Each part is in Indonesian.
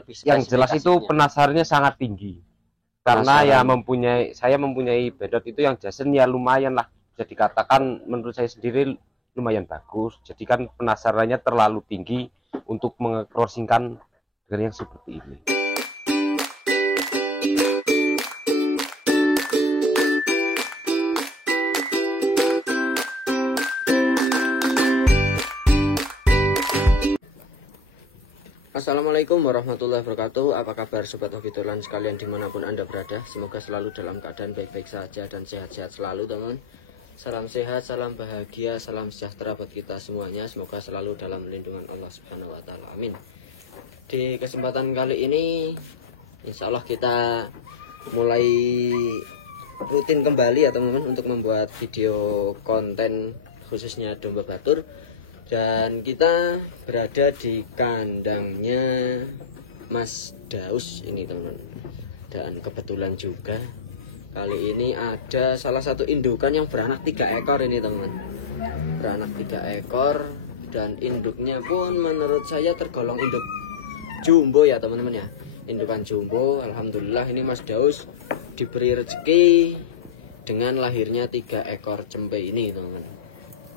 lebih yang jelas itu spesifikasinya. penasarnya sangat tinggi. Karena ya saya mempunyai bedot itu yang jasen ya lumayan lah, bisa dikatakan menurut saya sendiri lumayan bagus. Jadi kan penasarannya terlalu tinggi untuk mengcrossingkan dengan yang seperti ini. Assalamualaikum warahmatullahi wabarakatuh. Apa kabar sobat Hobbytolan sekalian dimanapun anda berada? Semoga selalu dalam keadaan baik-baik saja dan sehat-sehat selalu, teman. Salam sehat, salam bahagia, salam sejahtera buat kita semuanya. Semoga selalu dalam lindungan Allah Subhanahu wa Ta'ala. Amin. Di kesempatan kali ini, insya Allah kita mulai rutin kembali ya teman-teman untuk membuat video konten khususnya domba batur. Dan kita berada di kandangnya Mas Daus ini teman-teman. Dan kebetulan juga kali ini ada salah satu indukan yang beranak 3 ekor ini teman-teman. Beranak 3 ekor dan induknya pun menurut saya tergolong induk jumbo ya teman-teman ya. Indukan jumbo. Alhamdulillah ini Mas Daus diberi rezeki dengan lahirnya 3 ekor cempe ini teman-teman.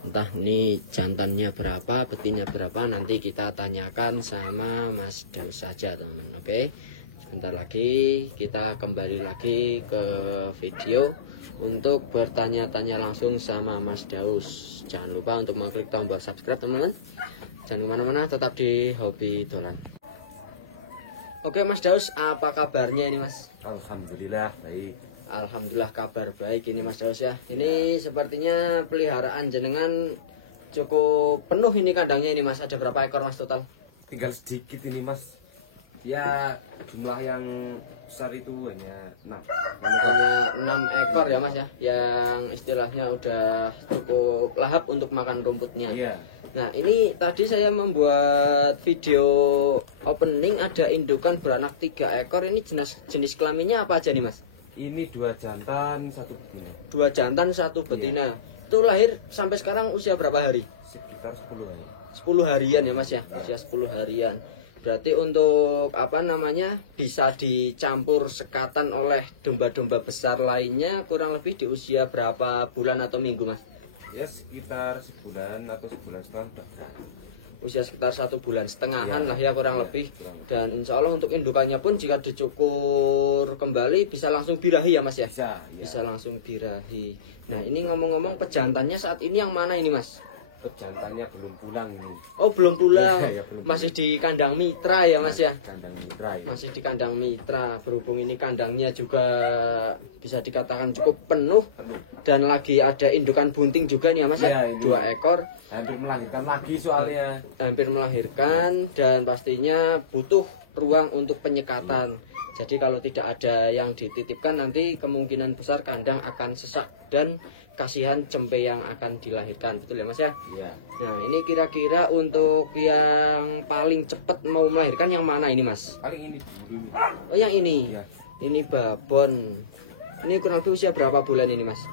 Entah ini jantannya berapa, betinnya berapa, nanti kita tanyakan sama Mas Daus saja teman-teman. Oke, sebentar lagi kita kembali lagi ke video untuk bertanya-tanya langsung sama Mas Daus. Jangan lupa untuk mengklik tombol subscribe teman-teman. Jangan kemana-mana, tetap di Hobbytolan. Oke Mas Daus, apa kabarnya ini Mas? Alhamdulillah baik. Alhamdulillah kabar baik ini Mas Daus ya. Ini sepertinya peliharaan jenengan cukup penuh ini kandangnya ini Mas. Ada berapa ekor Mas total? Tinggal sedikit ini Mas. Ya jumlah yang besar itu hanya 6. Hanya 6 ekor ya Mas ya. Yang istilahnya udah cukup lahap untuk makan rumputnya. Iya. Nah ini tadi saya membuat video opening, ada indukan beranak 3 ekor. Ini jenis kelaminnya apa aja nih Mas? Ini 2 jantan, 1 betina. 2 jantan, 1 betina. Iya. Itu lahir sampai sekarang usia berapa hari? Sekitar 10 hari. 10 harian ya Mas ya. Usia 10 harian. Berarti untuk apa namanya bisa dicampur sekatan oleh domba-domba besar lainnya kurang lebih di usia berapa bulan atau minggu Mas? Ya sekitar sebulan atau sebulan setengah udah berani. Usia sekitar 1 bulan setengahan ya, lah ya kurang lebih. Dan insya Allah untuk indukannya pun jika dicukur kembali bisa langsung birahi ya Mas ya? Bisa, ya. Bisa langsung birahi. Nah ini ngomong-ngomong pejantannya saat ini yang mana ini Mas? Pejantannya belum pulang ini. Oh belum pulang, ya, belum masih pulang. Di kandang mitra ya Mas ya? Kandang mitra ya. Masih di kandang mitra. Berhubung ini kandangnya juga bisa dikatakan cukup penuh. Dan lagi ada indukan bunting juga nih ya Mas ya? 2 ekor. Hampir melahirkan lagi soalnya. Hampir melahirkan dan pastinya butuh ruang untuk penyekatan. Jadi kalau tidak ada yang dititipkan nanti kemungkinan besar kandang akan sesak dan kasihan cempe yang akan dilahirkan. Betul ya Mas ya? Iya. Nah ini kira-kira untuk yang paling cepat mau melahirkan yang mana ini Mas? Paling ini dulu. Oh yang ini? Ya. Ini babon. Ini kurang lebih usia berapa bulan ini Mas?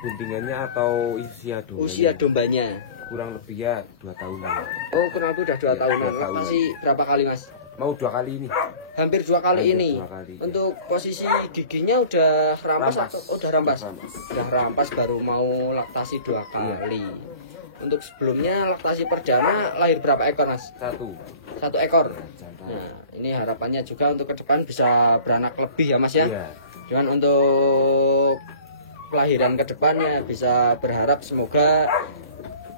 Buntingannya atau usia dombanya? Usia dombanya kurang lebih ya 2 tahunan. Oh kurang lebih udah 2 tahunan. 2 tahunan. Masih berapa kali Mas? Mau 2 kali ini. Hampir 2 kali Hampir ini. 2 kali, untuk posisi giginya udah rampas. Atau udah rampas? Rampas. Udah rampas baru mau laktasi 2 kali. Untuk sebelumnya laktasi perdana lahir berapa ekor Mas? 1 ekor. jantan. Nah ini harapannya juga untuk ke depan bisa beranak lebih ya Mas ya. Iya. Cuman untuk kelahiran ke depannya bisa berharap semoga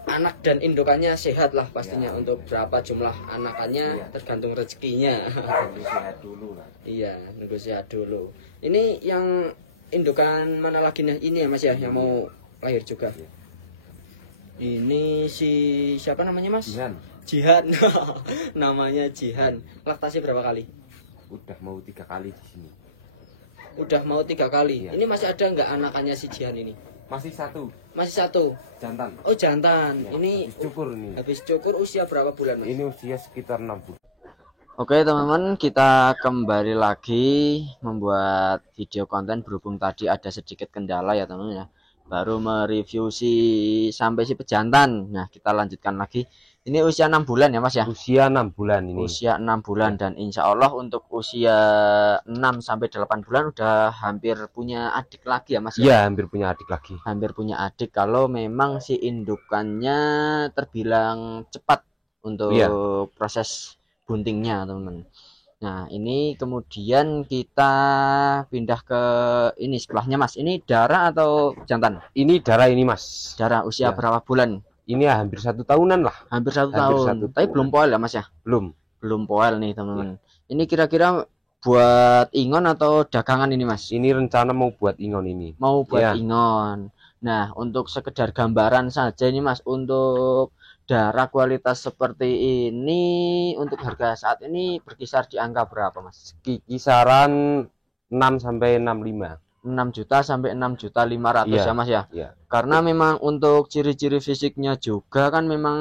anak dan indukannya sehat lah pastinya. Ya. Untuk berapa jumlah anakannya tergantung rezekinya. Nunggu sehat dulu lah. Iya, nunggu sehat dulu. Ini yang indukan mana lagi nih? Ini ya Mas ya, yang mau lahir juga. Ya. Ini si siapa namanya Mas? Jihan. Namanya Jihan. Laktasi berapa kali? Udah mau 3 kali di sini. Udah mau 3 kali. Ya. Ini masih ada nggak anakannya si Jihan ini? Masih 1. Masih 1. Jantan. Oh jantan. Ya, ini habis cukur ini. Habis cukur usia berapa bulan Mas? Ini usia sekitar 6 bulan. Oke teman-teman, kita kembali lagi membuat video konten berhubung tadi ada sedikit kendala ya teman-teman ya. baru mereview sampai si pejantan. Nah, kita lanjutkan lagi. Ini usia 6 bulan ya Mas ya? Usia 6 bulan ini. Usia 6 bulan dan insya Allah untuk usia 6 sampai 8 bulan udah hampir punya adik lagi ya Mas ya? Iya, hampir punya adik lagi. Hampir punya adik kalau memang si indukannya terbilang cepat untuk proses buntingnya, teman-teman. Nah, ini kemudian kita pindah ke ini sebelahnya Mas. Ini darah atau jantan? Ini darah ini Mas. Darah usia berapa bulan? Ini ya hampir 1 tahunan lah. Hampir 1 tahun. Tapi belum poel ya Mas ya? Belum poel nih teman-teman. Ini kira-kira buat ingon atau dagangan ini Mas? Ini rencana mau buat ingon ini. Mau buat ingon. Nah, untuk sekedar gambaran saja ini Mas, untuk darah kualitas seperti ini untuk harga saat ini berkisar di angka berapa Mas? Kisaran 6 sampai 65. 6 juta sampai 6.500.000 ya Mas ya. Karena memang untuk ciri-ciri fisiknya juga kan memang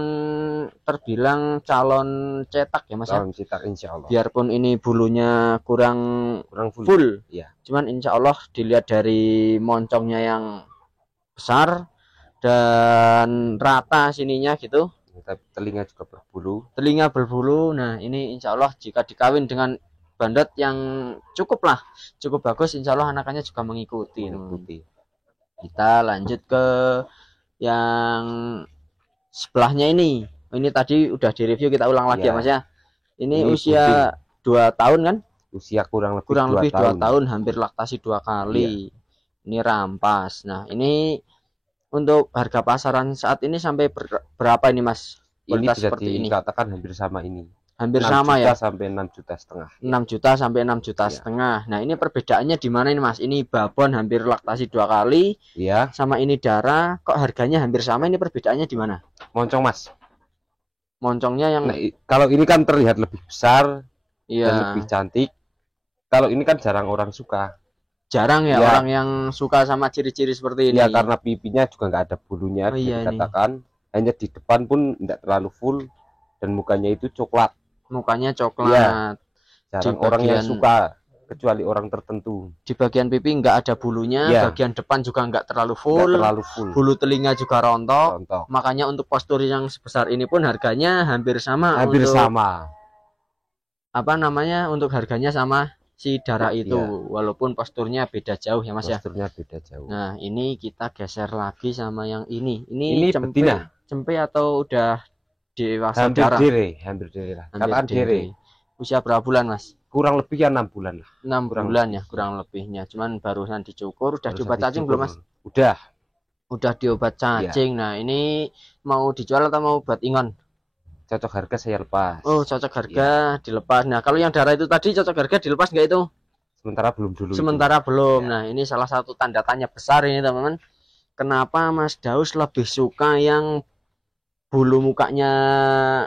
terbilang calon cetak ya Mas ya. Calon cetak insya Allah. Biarpun ini bulunya kurang full. Cuman insya Allah dilihat dari moncongnya yang besar dan rata sininya gitu. Telinga juga berbulu. Telinga berbulu. Nah, ini insya Allah jika dikawin dengan bandot yang cukup bagus, insya Allah anakannya juga mengikuti. Kita lanjut ke yang sebelahnya ini. Ini tadi udah direview, kita ulang lagi ya Mas ya. Ini usia 2 tahun kan? Usia kurang lebih 2 tahun, hampir laktasi 2 kali. Ini rampas. Nah, ini untuk harga pasaran saat ini sampai berapa ini Mas? Ini bisa dikatakan hampir sama ini. Hampir sama ya, sampai 6,5 juta. 6 juta sampai 6,5 juta. Nah, ini perbedaannya di mana ini Mas? Ini babon hampir laktasi 2 kali. Sama ini darah kok harganya hampir sama, ini perbedaannya di mana? Moncong Mas. Moncongnya yang kalau ini kan terlihat lebih besar dan lebih cantik. Kalau ini kan jarang orang suka. Jarang ya orang yang suka sama ciri-ciri seperti ini. Ya, karena pipinya juga nggak ada bulunya, dikatakan. Hanya di depan pun tidak terlalu full dan mukanya itu coklat. Mukanya coklat. Jarang orang yang suka, kecuali orang tertentu. Di bagian pipi nggak ada bulunya, bagian depan juga nggak terlalu full. Bulu telinga juga rontok. Makanya untuk postur yang sebesar ini pun harganya hampir sama. Apa namanya? Untuk harganya sama si darah itu, walaupun posturnya beda jauh ya Mas ya. Posturnya beda jauh. Nah, ini kita geser lagi sama yang ini. Ini cempe atau udah dewasa darah? Hampir dere lah. Katakan dere. Usia berapa bulan Mas? Kurang lebih ya 6 bulan lah. 6 bulan ya kurang lebihnya. Cuman barusan dicukur, udah diobat cacing belum Mas? Udah diobat cacing. Nah, ini mau dijual atau mau buat ingon? Cocok harga saya lepas. Oh, cocok harga dilepas. Nah, kalau yang darah itu tadi cocok harga dilepas nggak itu? Sementara belum dulu. Belum. Nah, ini salah satu tanda tanya besar ini teman-teman. Kenapa Mas Daus lebih suka yang bulu mukanya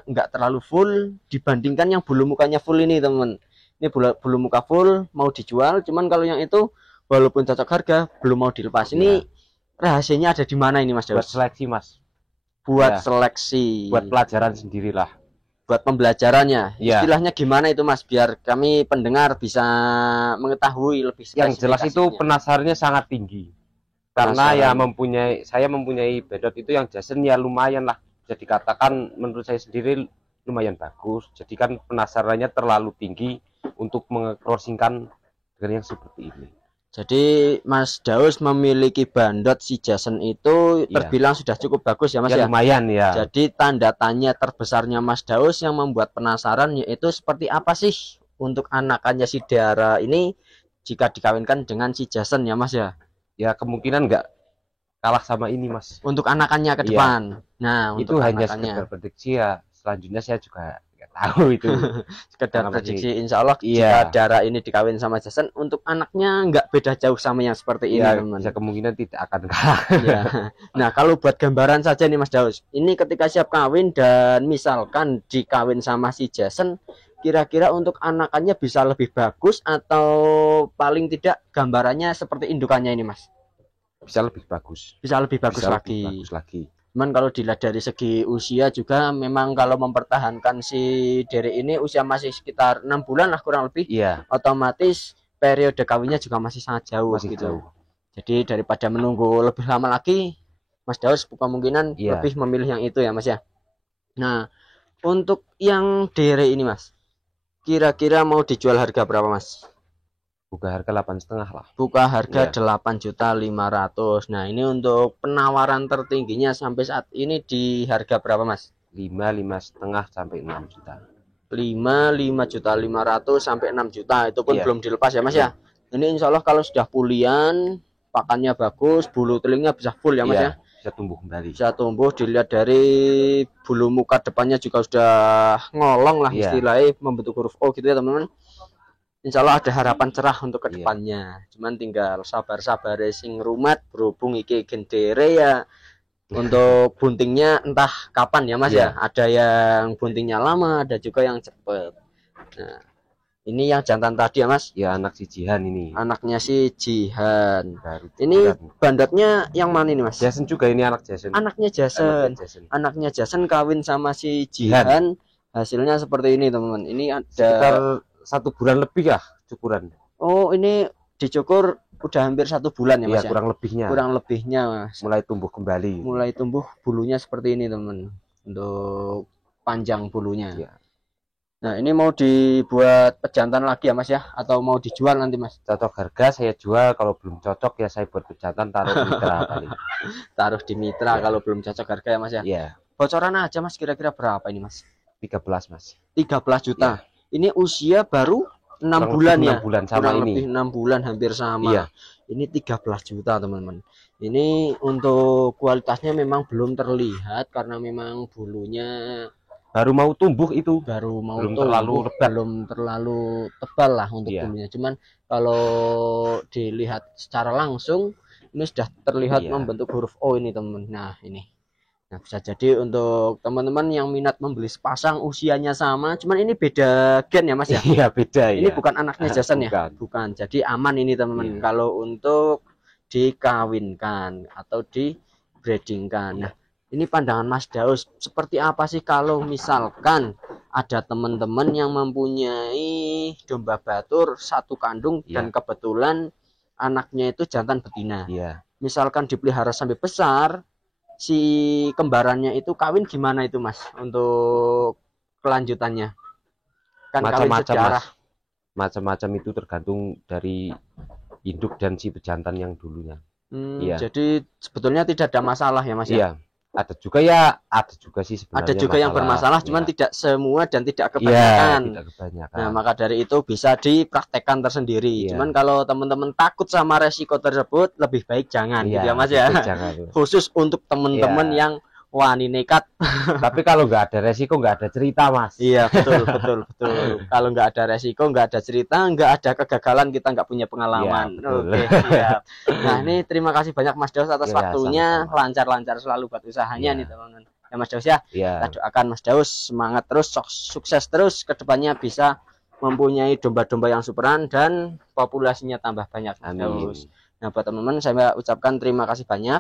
nggak terlalu full dibandingkan yang bulu mukanya full ini teman-teman? Ini bulu muka full mau dijual, cuman kalau yang itu walaupun cocok harga belum mau dilepas. Ini rahasianya ada di mana ini Mas Daus? Buat seleksi Mas. Buat seleksi. Buat pelajaran sendirilah. Buat pembelajarannya. Istilahnya gimana itu Mas? Biar kami pendengar bisa mengetahui lebih spesifikasinya. Yang jelas itu penasarannya sangat tinggi. Karena saya mempunyai bedot itu yang jasen ya lumayan lah. Bisa dikatakan menurut saya sendiri lumayan bagus. Jadi kan penasarannya terlalu tinggi untuk mengcrossingkan dengan yang seperti ini. Jadi Mas Daus memiliki bandot si Jason itu terbilang sudah cukup bagus ya Mas ya? Lumayan ya. Jadi tanda tanya terbesarnya Mas Daus yang membuat penasaran yaitu seperti apa sih untuk anakannya si Dara ini jika dikawinkan dengan si Jason ya Mas ya? Ya kemungkinan nggak kalah sama ini Mas. Untuk anakannya ke depan. Nah, itu hanya sekedar prediksi ya. Selanjutnya saya juga nggak tahu itu. Sekedar prediksi, insya Allah jika Dara ini dikawin sama Jason, untuk anaknya nggak beda jauh sama yang seperti ini teman. Bisa kemungkinan tidak akan kalah. Nah, kalau buat gambaran saja nih Mas Daus, ini ketika siap kawin dan misalkan dikawin sama si Jason, kira-kira untuk anakannya bisa lebih bagus atau paling tidak gambarannya seperti indukannya ini Mas? Bisa lebih bagus. Bisa lebih bagus lagi. Cuman kalau dilihat dari segi usia juga memang kalau mempertahankan si Dere ini usia masih sekitar 6 bulan lah kurang lebih. Otomatis periode kawinnya juga masih sangat jauh. Jadi daripada menunggu lebih lama lagi, Mas Daus kemungkinan lebih memilih yang itu ya Mas ya. Nah, untuk yang dere ini Mas, kira-kira mau dijual harga berapa Mas? Buka harga 8,5 lah. Buka harga 8.500.000. Nah, ini untuk penawaran tertingginya sampai saat ini di harga berapa Mas? 5,5 sampai 6 juta. 5.500.500 sampai 6 juta. Itu pun belum dilepas ya Mas ya. Ini insya Allah kalau sudah pulian, pakannya bagus, bulu telinga bisa full ya Mas ya. Bisa tumbuh kembali. Bisa tumbuh, dilihat dari bulu muka depannya juga sudah ngolong lah istilahnya, membentuk huruf O gitu ya teman-teman. Insya Allah ada harapan cerah untuk kedepannya. Cuman tinggal sabar-sabar sing rumat berhubung iki gendere ya. Untuk buntingnya entah kapan ya Mas ya. Ada yang buntingnya lama, ada juga yang cepet. Nah, ini yang jantan tadi ya Mas? Ya, anak si Jihan ini. Anaknya si Jihan. Ini bandotnya yang mana ini Mas? Jason juga, ini anak Jason. Anaknya Jason. Anaknya Jason kawin sama si Jihan. Hasilnya seperti ini teman-teman. Ini ada sekitar 1 bulan lebih ya cukuran. Oh, ini dicukur udah hampir 1 bulan ya Mas ya? Kurang lebihnya. Kurang lebihnya Mas. Mulai tumbuh kembali. Mulai tumbuh bulunya seperti ini teman. Untuk panjang bulunya. Nah, ini mau dibuat pejantan lagi ya Mas ya? Atau mau dijual nanti Mas? Cocok harga saya jual, kalau belum cocok ya saya buat pejantan, taruh di mitra kali. Taruh di mitra kalau belum cocok harga ya Mas ya? Iya. Bocoran aja Mas, kira-kira berapa ini Mas? 13 Mas. 13 juta. Ini usia baru 6 bulan ya. 6 bulan sama kurang ini. Lebih 6 bulan hampir sama. Ini 13 juta teman-teman. Ini untuk kualitasnya memang belum terlihat karena memang bulunya baru mau tumbuh itu. Baru mau belum tumbuh, terlalu terlalu tebal lah untuk bulunya. Cuman kalau dilihat secara langsung ini sudah terlihat membentuk huruf O ini teman-teman. Nah, ini. Nah, bisa jadi untuk teman-teman yang minat membeli sepasang usianya sama, cuman ini beda gen ya Mas ya? Iya, beda. Ini bukan anaknya Jason ya? Bukan. Jadi aman ini teman-teman kalau untuk dikawinkan atau di breedingkan. Nah, ini pandangan Mas Daus seperti apa sih kalau misalkan ada teman-teman yang mempunyai domba batur 1 kandung dan kebetulan anaknya itu jantan betina. Misalkan dipelihara sampai besar, si kembarannya itu kawin gimana itu Mas untuk kelanjutannya? Kan macam-macam itu tergantung dari induk dan si pejantan yang dulunya. Jadi sebetulnya tidak ada masalah ya Mas ya? Ada juga sih sebenarnya. Ada juga yang bermasalah, cuman tidak semua dan tidak kebanyakan. Tidak kebanyakan. Nah, maka dari itu bisa dipraktekkan tersendiri. Cuman kalau teman-teman takut sama resiko tersebut, lebih baik jangan, gitu ya Mas ya. Khusus untuk teman-teman yang wani nekat. Tapi kalau nggak ada resiko, nggak ada cerita Mas. Iya, betul. Kalau nggak ada resiko, nggak ada cerita, nggak ada kegagalan, kita nggak punya pengalaman. Oke, siap. Nah, ini terima kasih banyak Mas Daus atas waktunya. Lancar-lancar selalu buat usahanya nih teman-teman. Ya Mas Daus ya. Kita doakan Mas Daus semangat terus, sukses terus, kedepannya bisa mempunyai domba-domba yang superan dan populasinya tambah banyak Mas Daus. Nah, buat teman-teman saya ucapkan terima kasih banyak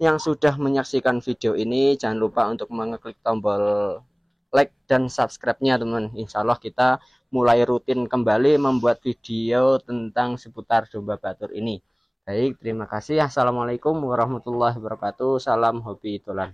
yang sudah menyaksikan video ini. Jangan lupa untuk mengeklik tombol like dan subscribe-nya teman. Insya Allah kita mulai rutin kembali membuat video tentang seputar domba batur ini. Baik, terima kasih. Assalamualaikum warahmatullahi wabarakatuh. Salam hobi tulan.